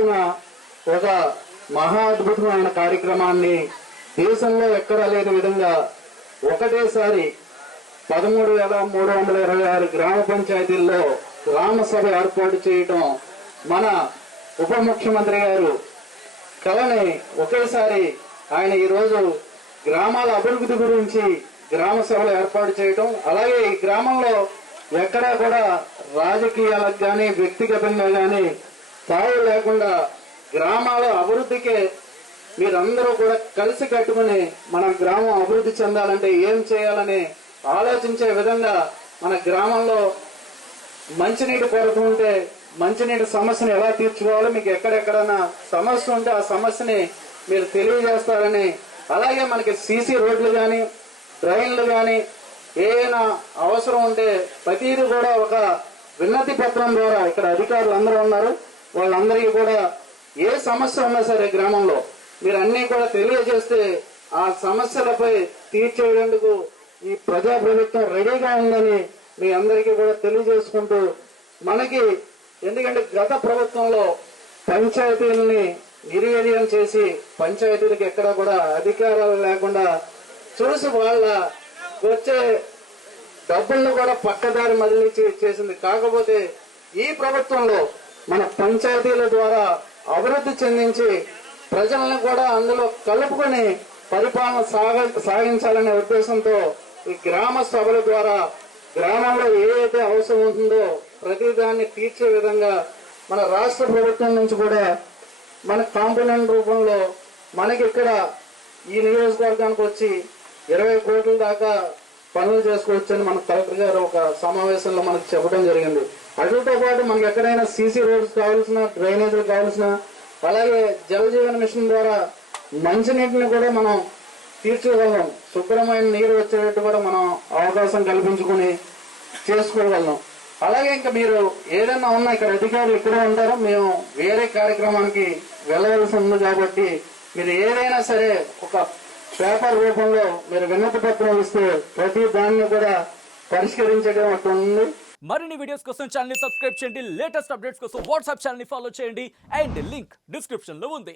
ఇచ్చిన ఒక మహా అద్భుతమైన కార్యక్రమాన్ని దేశంలో ఎక్కడా లేని విధంగా ఒకటేసారి 13,326 గ్రామ పంచాయతీల్లో గ్రామ సభ ఏర్పాటు చేయటం మన ఉప ముఖ్యమంత్రి గారు కలని ఒకేసారి ఆయన ఈరోజు గ్రామాల అభివృద్ధి గురించి గ్రామ సభలు ఏర్పాటు చేయటం, అలాగే ఈ గ్రామంలో ఎక్కడా కూడా రాజకీయాలకు కానీ వ్యక్తిగతంగా కానీ తావు లేకుండా గ్రామాల అభివృద్ధికే మీరందరూ కూడా కలిసి కట్టుకుని మన గ్రామం అభివృద్ధి చెందాలంటే ఏం చేయాలని ఆలోచించే విధంగా మన గ్రామంలో మంచినీటి కొరత ఉంటే మంచినీటి సమస్యను ఎలా తీర్చుకోవాలో, మీకు ఎక్కడెక్కడైనా సమస్య ఉంటే ఆ సమస్యని మీరు తెలియజేస్తారని, అలాగే మనకి సీసీ రోడ్లు కానీ డ్రైన్లు కానీ ఏదైనా అవసరం ఉంటే ప్రతిదీ కూడా ఒక విన్నతి పత్రం ద్వారా ఇక్కడ అధికారులు అందరూ ఉన్నారు, వాళ్ళందరికీ కూడా ఏ సమస్య ఉన్నా సరే గ్రామంలో మీరు అన్ని కూడా తెలియజేస్తే ఆ సమస్యలపై తీర్చేందుకు ఈ ప్రజాప్రభుత్వం రెడీగా ఉందని మీ అందరికీ కూడా తెలియజేసుకుంటూ, మనకి ఎందుకంటే గత ప్రభుత్వంలో పంచాయతీలని నిర్వీర్యం చేసి పంచాయతీలకు ఎక్కడ కూడా అధికారాలు లేకుండా చూసి వాళ్ళ వచ్చే డబ్బులను కూడా పక్కదారి మళ్ళీ చేసింది. కాకపోతే ఈ ప్రభుత్వంలో మన పంచాయతీల ద్వారా అభివృద్ధి చెందించి ప్రజలను కూడా అందులో కలుపుకొని పరిపాలన సాగించాలనే ఉద్దేశంతో ఈ గ్రామ సభల ద్వారా గ్రామంలో ఏదైతే అవసరం ఉంటుందో ప్రతిదాన్ని తీర్చే విధంగా మన రాష్ట్ర ప్రభుత్వం నుంచి కూడా మన కాంపోనెంట్ రూపంలో మనకి ఇక్కడ ఈ నియోజకవర్గానికి వచ్చి 20 కోట్ల దాకా పనులు చేసుకోవచ్చని మన కలెక్టర్ గారు ఒక సమావేశంలో మనకు చెప్పడం జరిగింది. వాటితో పాటు మనకి ఎక్కడైనా సీసీ రోడ్స్ కావాల్సిన, డ్రైనేజీలు కావాల్సిన, అలాగే జల జీవన మిషన్ ద్వారా మంచినీటిని కూడా మనం తీర్చుకోగలం, శుభ్రమైన నీరు వచ్చేటట్టు కూడా మనం అవకాశం కల్పించుకుని చేసుకోగలం. అలాగే ఇంకా మీరు ఏదైనా ఉన్నా ఇక్కడ అధికారులు ఇక్కడే ఉంటారో, మేము వేరే కార్యక్రమానికి వెళ్ళవలసి ఉంది కాబట్టి మీరు ఏదైనా సరే ఒక పేపర్ రూపంలో మీరు విన్నతి పత్రం ఇస్తే ప్రతి దాన్ని కూడా పరిష్కరించడం అట్లా ఉంది. మరిన్ని వీడియోస్ కోసం ఛానల్ ని సబ్స్క్రైబ్ చేయండి, లేటెస్ట్ అప్డేట్స్ కోసం వాట్సాప్ ఛానల్ ని ఫాలో చేయండి అండ్ లింక్ డిస్క్రిప్షన్ లో ఉంది.